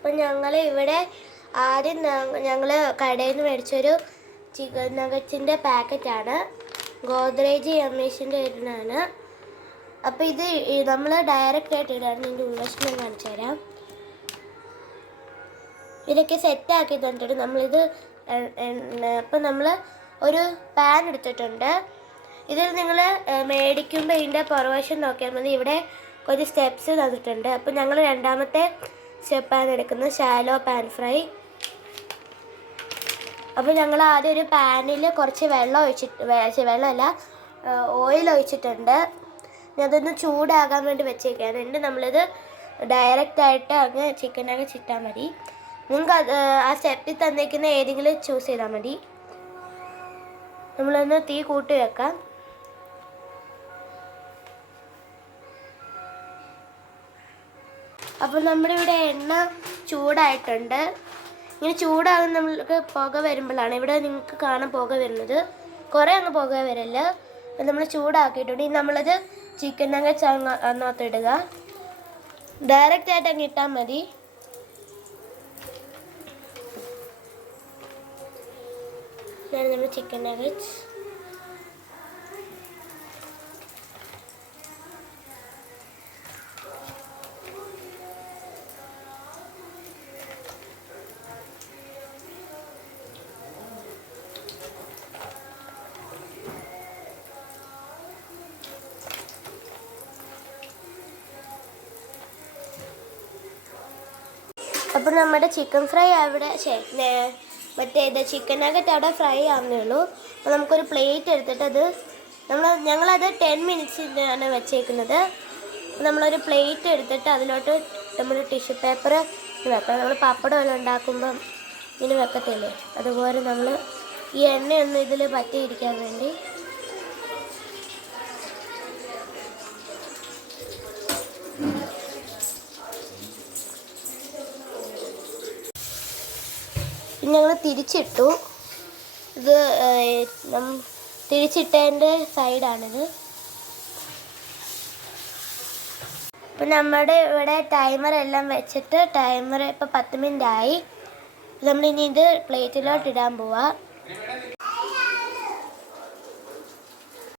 അപ്പം ഞങ്ങൾ ഇവിടെ ആദ്യം ഞങ്ങൾ കടയിൽ നിന്ന് മേടിച്ചൊരു ചിക്കൻ നഗറ്റ്സിൻ്റെ പാക്കറ്റാണ്. ഗോദ്രേജ് യമ്മീസിൻ്റെ ഇടുന്നതാണ്. അപ്പോൾ ഇത് നമ്മൾ ഡയറക്റ്റ് ആയിട്ട് ഇടാണ്. ഇതിൻ്റെ ഉൾവശം ഞാൻ കാണിച്ചു തരാം. ഇതൊക്കെ സെറ്റാക്കി തന്നിട്ട് നമ്മളിത് ഇപ്പം നമ്മൾ ഒരു പാൻ എടുത്തിട്ടുണ്ട്. ഇതിൽ നിങ്ങൾ മേടിക്കുമ്പോൾ ഇതിൻ്റെ പുറവശം നോക്കിയാൽ മതി. ഇവിടെ കുറച്ച് സ്റ്റെപ്സ് തന്നിട്ടുണ്ട്. അപ്പോൾ ഞങ്ങൾ രണ്ടാമത്തെ സ്റ്റെപ്പാണ് എടുക്കുന്നത്, ഷാലോ പാൻ ഫ്രൈ. അപ്പോൾ ഞങ്ങൾ ആദ്യം ഒരു പാനിൽ കുറച്ച് വെള്ളമല്ല ഓയിൽ ഒഴിച്ചിട്ടുണ്ട്. അതൊന്ന് ചൂടാകാൻ വേണ്ടി വെച്ചേക്കാണ്. എന്നിട്ട് നമ്മളിത് ഡയറക്റ്റായിട്ട് അങ്ങ് ചിക്കനൊക്കെ ചിട്ടാൽ മതി. നിങ്ങൾക്ക് ആ സ്റ്റെപ്പിൽ തന്നേക്കുന്ന ഏതെങ്കിലും ചൂസ് ചെയ്താൽ മതി. നമ്മളൊന്ന് തീ കൂട്ടി വെക്കാം. അപ്പോൾ നമ്മുടെ ഇവിടെ എണ്ണ ചൂടായിട്ടുണ്ട്. ഇങ്ങനെ ചൂടാകുന്ന നമ്മൾക്ക് പുക വരുമ്പോഴാണ് ഇവിടെ നിങ്ങൾക്ക് കാണാൻ പുക വരുന്നത്. കുറേ അങ്ങ് പുക വരില്ല. നമ്മൾ ചൂടാക്കിയിട്ടുണ്ട്. ഇനി നമ്മളത് ചിക്കൻ നഗറ്റ്സ് അതിനകത്ത് ഇടുക. ഡയറക്റ്റായിട്ട് അങ്ങ് ഇട്ടാൽ മതി. ഇതാണ് നമ്മൾ ചിക്കൻ നഗറ്റ്സ്. അപ്പോൾ നമ്മുടെ ചിക്കൻ ഫ്രൈ അവിടെ മറ്റേ ചിക്കൻ നഗറ്റ് അവിടെ ഫ്രൈ ആവുന്നേ ഉള്ളൂ. അപ്പോൾ നമുക്കൊരു പ്ലേറ്റ് എടുത്തിട്ട് അത് ഞങ്ങളത് 10 മിനിറ്റ്സിനാണ് വെച്ചേക്കുന്നത്. നമ്മളൊരു പ്ലേറ്റ് എടുത്തിട്ട് അതിലോട്ട് നമ്മൾ ടിഷ്യൂ പേപ്പർ വെക്കണം. നമ്മൾ പപ്പടം എല്ലാം ഉണ്ടാക്കുമ്പം ഇങ്ങനെ വെക്കത്തില്ലേ, അതുപോലെ നമ്മൾ ഈ എണ്ണയൊന്നും ഇതിൽ പറ്റിയിരിക്കാൻ വേണ്ടി ഞങ്ങൾ തിരിച്ചിട്ടു. ഇത് തിരിച്ചിട്ടതിൻ്റെ സൈഡാണിത്. ഇപ്പം നമ്മുടെ ഇവിടെ ടൈമർ എല്ലാം വെച്ചിട്ട് ടൈമർ ഇപ്പോൾ 10 മിനിറ്റ് ആയി. നമ്മളിനി ഇത് പ്ലേറ്റിലോട്ട് ഇടാൻ പോവാം.